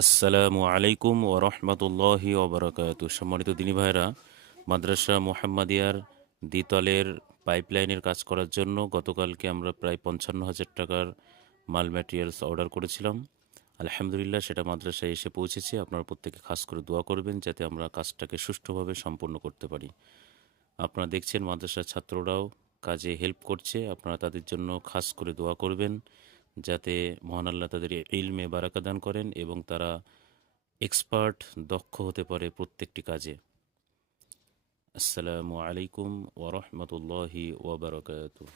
আসসালামু আলাইকুম ওরহমতুল্লাহি ওবরাকাতু। সম্মানিত দিনী ভাইরা, মাদ্রাসা মোহাম্মদিয়ার দ্বিতলের পাইপলাইনের কাজ করার জন্য গতকালকে আমরা প্রায় 55,000 টাকার মাল ম্যাটেরিয়ালস অর্ডার করেছিলাম। আলহামদুলিল্লাহ সেটা মাদ্রাসায় এসে পৌঁছেছে। আপনারা প্রত্যেকে খাস করে দোয়া করবেন যাতে আমরা কাজটাকে সুষ্ঠুভাবে সম্পন্ন করতে পারি। আপনারা দেখছেন মাদ্রাসার ছাত্ররাও কাজে হেল্প করছে, আপনারা তাদের জন্য খাস করে দোয়া করবেন যাতে মহান আল্লাহ তাদের ইলমে বারাকা দান করেন এবং তারা এক্সপার্ট, দক্ষ হতে পারে প্রত্যেকটি কাজে। আসসালামু আলাইকুম ওরহমতুল্লাহি ওবরাকাতুহু।